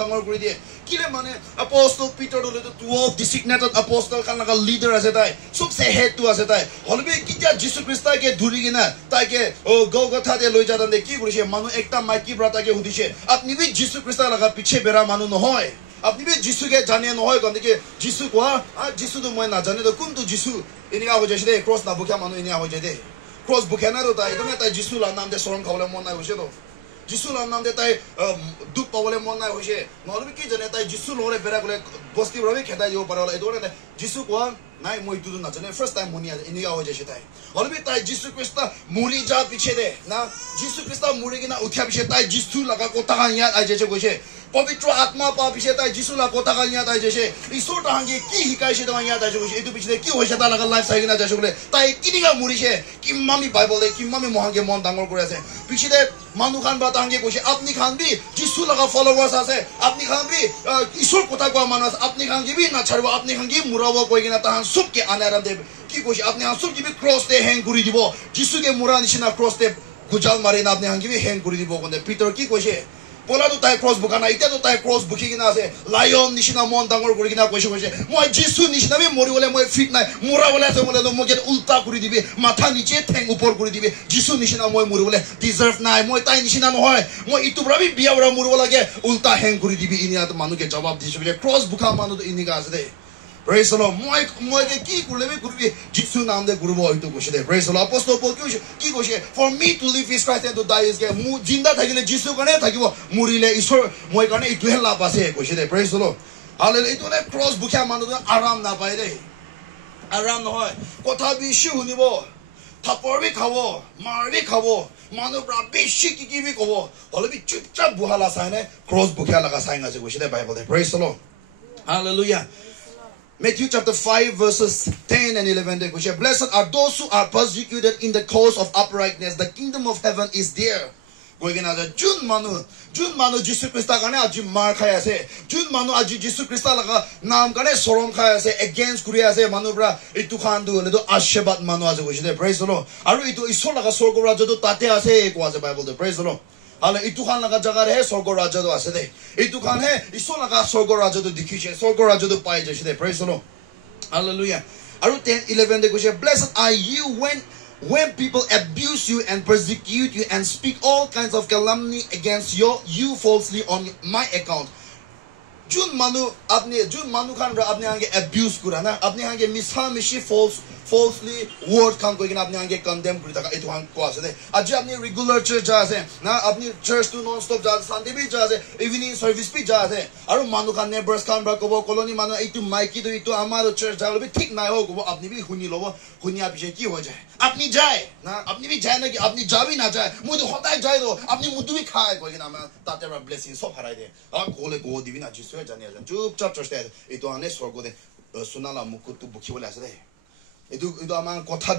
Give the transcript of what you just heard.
ডাঙৰ কৰি দিয়ে কিলে মানে apostol Peter দলে 12 designated apostle kan laga leader আছে তাই সবসে হেড তো আছে তাই হলবে কিটা যিশু খ্রিস্টকে ধুরি কিনা তাইকে ও গলগথাতে লৈ যাতে কি কৰিছে মানুহ একটা মাইকি ব্ৰাতাকে হুদিছে আপনি বি যিশু খ্ৰিস্ট লাগা পিছে বেৰা মানুহ নহয় আপনি বি যিশুকে জানে নহয় গন্দিকে যিশু কোৱা যিশু তো মই না জানে তো কোনটো যিশু এনিয়া হৈ যাইছে দে ক্রস না বুকা মানুহ এনিয়া হৈ যায় দে ক্রস বুকে না তাই তুমি তাই যিশু লা নাম দে শৰণ খাবলৈ মন নাই হৈছে তো যিশু লা নাম দে তাই দুখ পাবলৈ মন নাই হৈছে নহলে কি জানে তাই যিশু লৰে বেৰা গলে বস্তি ৰবি খেদাই দিব পাৰে এইটো মানে যিশু কোৱা নাই মই ইটো না জানে ফার্স্ট টাইম মুনিয়া এনিয়া হৈ যাইছে তাই অলবি তাই যিশু খ্রিস্ট মুৰি যা পিছে দে না যিশু খ্ৰিস্ট মুৰি কিনা উঠিয়া পিছে তাই যিশু লাগা কথা ইয়াত আই যাইছে কৈছে পবিত্র আত্মা পা পিছে তাই যিশু লাগা কথা ইয়াত আই যাইছে ঈশ্বৰ তাহাঙ্গে কি শিকাইছে তো ইয়াত আই যাইছে এইটো পিছে কি হৈছে তাৰ লাগা লাইফ চাই কিনা যাইছে বলে তাই কিনিগা মুৰিছে কিমামি বাইবলে কিমামি মহাঙ্গে মন ডাঙৰ কৰি আছে পিছে দে মানুহ খান বা তাহাঙ্গে কৈছে আপনি খান বি যিশু লাগা ফলোৱাৰ্স আছে আপনি খান বি ঈশ্বৰ কথা কোৱা মানুহ আছে আপনি খান কি বি না ছাড়ব আপনি খান কি মুৰাব কৈ কিনা তাহাং সবকে আনাৰাম দেব কি কৈছে আপনি সব কি ক্ৰস তে হ্যাং কৰি দিব যিশুকে মুৰা নিচিনা ক্ৰস তে গুজাল মাৰি না আপনি হাং কি হ্যাং কৰি দিব কোনে পিটাৰ কি কৈছে পলাটো তাই ক্ৰস বুকা না ইতিয়াতো তাই ক্ৰস বুকি কিনা আছে লায়ন নিচিনা মন ডাঙৰ কৰি কিনা কৈছে মই যিশু নিচিনা বি মৰিবলে মই ফিট নাই মুৰাবলে আছে মলে মোক উল্টা কৰি দিবি মাথা নিচে ঠেং ওপৰ কৰি দিবি যিশু নিচিনা মই মৰিবলে ডিজাৰ্ভ নাই মই তাই নিচিনা নহয় মই ইটো ব্ৰাবি বিয়া বৰা মৰিব লাগে উল্টা হ্যাং কৰি দিবি ইনিয়াত মানুহে জবাব দিছে ক্রস বুকা মানুহ ইনিকা আছে দে Praise the Lord. Moi ki kurlebe kurbi Jesu naam de gurubo hoito koshe de. Praise the Lord. Apostle Paul ki koshe for me to live is Christ and to die is gain. Mu jinda thakile Jesu kane thakibo murile ishor moi kane itu hela pase koshe de. Praise the Lord. Hallelujah. Itu le cross bukya manu aram na pai de. Aram no hoy. Kotha bishi hunibo. Thapor bi khabo, mar bi khabo. Manu bra bishi ki bi kobo. Holobi chupchap buhala sai ne cross bukya laga sai ngase koshe de Bible de. Praise the Lord. Hallelujah. Matthew chapter 5 verses 10 and 11 which blessed are those who are persecuted in the cause of uprightness the kingdom of heaven is there going another June manu Jesus Christ kane aji mar khai ase June manu aji Jesus Christ laga naam kane sorom khai ase against kuri ase manu bra itu khan du le do ashirbat manu ase goise praise the Lord aru itu ishor laga sorgo rajya do tate ase ko ase Bible de praise the Lord Hale itu khan laga jaga re sorgo rajya do ase de itu khan he iso laga sorgo rajya do dikhiche sorgo rajya do pai jaise de praise the Lord hallelujah aru 10:11 de kuche blessed are you when people abuse you and persecute you and speak all kinds of calumny against you falsely on my account Jun manu khan ra apne hange abuse kura na apne hange mishi falsely word khan koi kina apne hange condemn kuri taka itu han ko ase de aji apne regular church ja ase na apne church to non stop ja sunday bi ja ase evening service bi ja ase aru manu khan neighbors khan bra kobo colony manu itu maiki to itu amaro church ja lobi thik nai ho kobo apni bi huni lobo hunia bishe ki ho jaye apni jaye na apni bi jaye na ki apni jabi na jaye mudu hotai jaye do apni mudu bi khaye koi kina ma tate ra blessing so harai de gole go divi na jisu জানি আছেন চুপচাপ চষ্টে এইটো আনে স্বর্গতে সোনালা মুকুটটো বুকিবলৈ আছে দে এইটো আমাৰ কথা